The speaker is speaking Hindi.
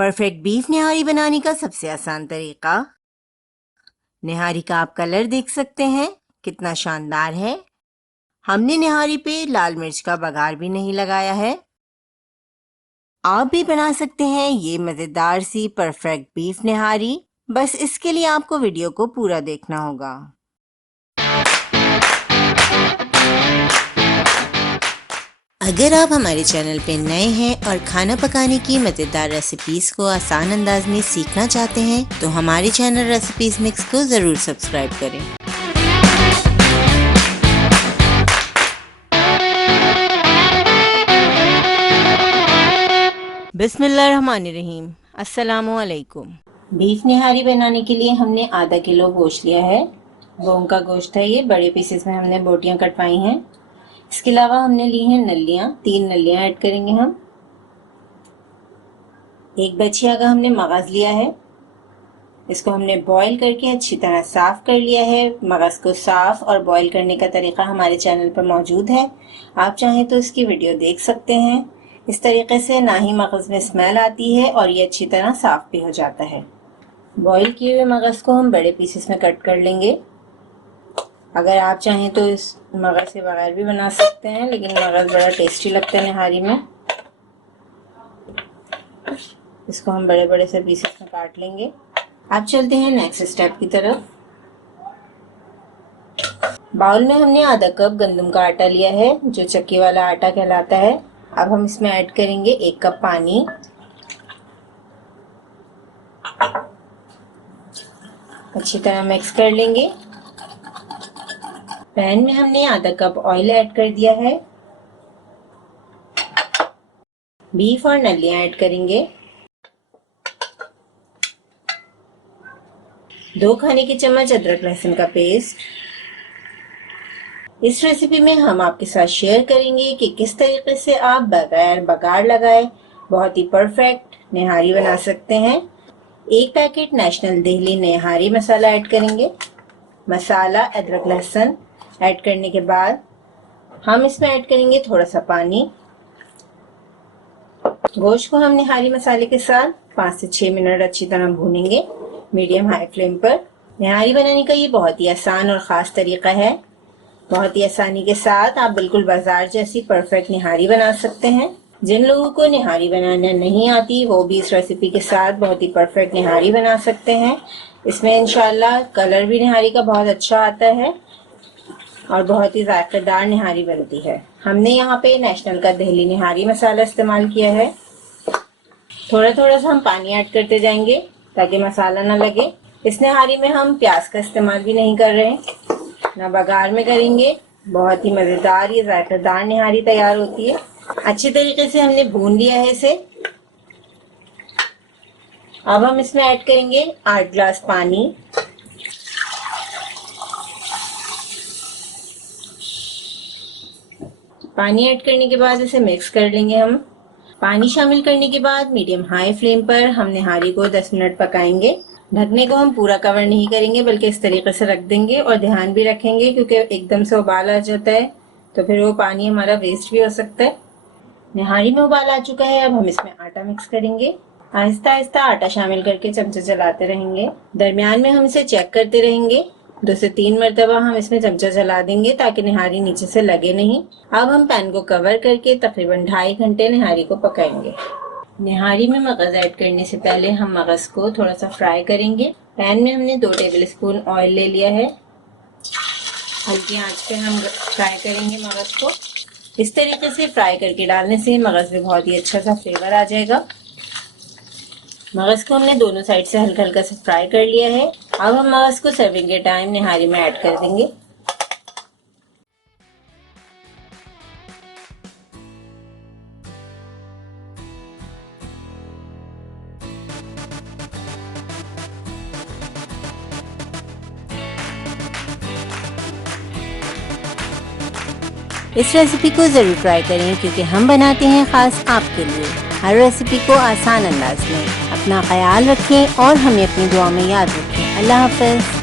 परफेक्ट बीफ निहारी बनाने का सबसे आसान तरीका। निहारी का आप कलर देख सकते हैं, कितना शानदार है। हमने निहारी पे लाल मिर्च का बघार भी नहीं लगाया है। आप भी बना सकते हैं ये मज़ेदार सी परफेक्ट बीफ निहारी। बस इसके लिए आपको वीडियो को पूरा देखना होगा। अगर आप हमारे चैनल पे नए हैं और खाना पकाने की मज़ेदार रेसिपीज़ को आसान अंदाज में सीखना चाहते हैं तो हमारे चैनल रेसिपीज़ मिक्स को ज़रूर सब्सक्राइब करें। बिस्मिल्लाहिर्रहमानिर्रहीम। अस्सलामुअलैकुम। बीफ निहारी बनाने के लिए हमने आधा किलो गोश्त लिया है। बोन का गोश्त है ये, बड़े पीसेस में हमने बोटियां कटवाई हैं। इसके अलावा हमने ली हैं नलियाँ, 3 नलियाँ ऐड करेंगे हम। एक बछिया का हमने मगज़ लिया है, इसको हमने बॉईल करके अच्छी तरह साफ़ कर लिया है। मगज़ को साफ़ और बॉईल करने का तरीका हमारे चैनल पर मौजूद है, आप चाहें तो इसकी वीडियो देख सकते हैं। इस तरीके से ना ही मगज़ में स्मेल आती है और ये अच्छी तरह साफ़ भी हो जाता है। बॉईल किए हुए मगज़ को हम बड़े पीसेस में कट कर लेंगे। अगर आप चाहें तो इस मगज़ से बगैर भी बना सकते हैं, लेकिन मगज़ बड़ा टेस्टी लगता है निहारी में। इसको हम बड़े बड़े से पीसेस में काट लेंगे। अब चलते हैं नेक्स्ट स्टेप की तरफ। बाउल में हमने आधा कप गंदम का आटा लिया है, जो चक्की वाला आटा कहलाता है। अब हम इसमें ऐड करेंगे 1 कप पानी। अच्छी तरह मिक्स कर लेंगे। पैन में हमने आधा कप ऑयल ऐड कर दिया है। बीफ और नलियाँ ऐड करेंगे। 2 खाने के चम्मच अदरक लहसुन का पेस्ट। इस रेसिपी में हम आपके साथ शेयर करेंगे कि किस तरीके से आप बगैर बघार लगाए बहुत ही परफेक्ट निहारी बना सकते हैं। 1 पैकेट नेशनल दिल्ली निहारी मसाला ऐड करेंगे। मसाला अदरक लहसुन ऐड करने के बाद हम इसमें ऐड करेंगे थोड़ा सा पानी। गोश्त को हम निहारी मसाले के साथ 5 से 6 मिनट अच्छी तरह भूनेंगे, मीडियम हाई फ्लेम पर। निहारी बनाने का ये बहुत ही आसान और ख़ास तरीका है। बहुत ही आसानी के साथ आप बिल्कुल बाजार जैसी परफेक्ट निहारी बना सकते हैं। जिन लोगों को निहारी बनाना नहीं आती वो भी इस रेसिपी के साथ बहुत ही परफेक्ट निहारी बना सकते हैं। इसमें इंशाल्लाह कलर भी निहारी का बहुत अच्छा आता है और बहुत ही जायकेदार निहारी बनती है। हमने यहाँ पे नेशनल का दिल्ली निहारी मसाला इस्तेमाल किया है। थोड़ा थोड़ा सा हम पानी ऐड करते जाएंगे ताकि मसाला ना लगे। इस निहारी में हम प्याज का इस्तेमाल भी नहीं कर रहे, ना बघार में करेंगे। बहुत ही मज़ेदार ये जायकेदार निहारी तैयार होती है। अच्छे तरीके से हमने भून लिया है इसे। अब हम इसमें ऐड करेंगे 8 ग्लास पानी। पानी ऐड करने के बाद इसे मिक्स कर लेंगे हम। पानी शामिल करने के बाद मीडियम हाई फ्लेम पर हम निहारी को 10 मिनट पकाएंगे। ढकने को हम पूरा कवर नहीं करेंगे, बल्कि इस तरीके से रख देंगे और ध्यान भी रखेंगे क्योंकि एकदम से उबाल आ जाता है तो फिर वो पानी हमारा वेस्ट भी हो सकता है। निहारी में उबाल आ चुका है। अब हम इसमें आटा मिक्स करेंगे। आहिस्ता आहिस्ता आटा शामिल करके चमचा चलाते रहेंगे। दरमियान में हम इसे चेक करते रहेंगे। 2 से 3 मरतबा हम इसमें चमचा चला देंगे ताकि निहारी नीचे से लगे नहीं। अब हम पैन को कवर करके तकरीबन 2.5 घंटे निहारी को पकाएंगे। निहारी में मगज़ ऐड करने से पहले हम मगज़ को थोड़ा सा फ्राई करेंगे। पैन में हमने 2 टेबल स्पून ऑयल ले लिया है। हल्की आंच पे हम फ्राई करेंगे मगज़ को। इस तरीके से फ्राई करके डालने से मगज़ में बहुत ही अच्छा सा फ्लेवर आ जाएगा। मगज़ को हमने दोनों साइड से हल्का हल्का से फ्राई कर लिया है। अब हम मगज़ को सर्विंग के टाइम निहारी में ऐड कर देंगे। इस रेसिपी को ज़रूर ट्राई करें क्योंकि हम बनाते हैं ख़ास आपके लिए हर रेसिपी को आसान अंदाज में। अपना ख्याल रखें और हमें अपनी दुआ में याद रखें। अल्लाह हाफ़िज़।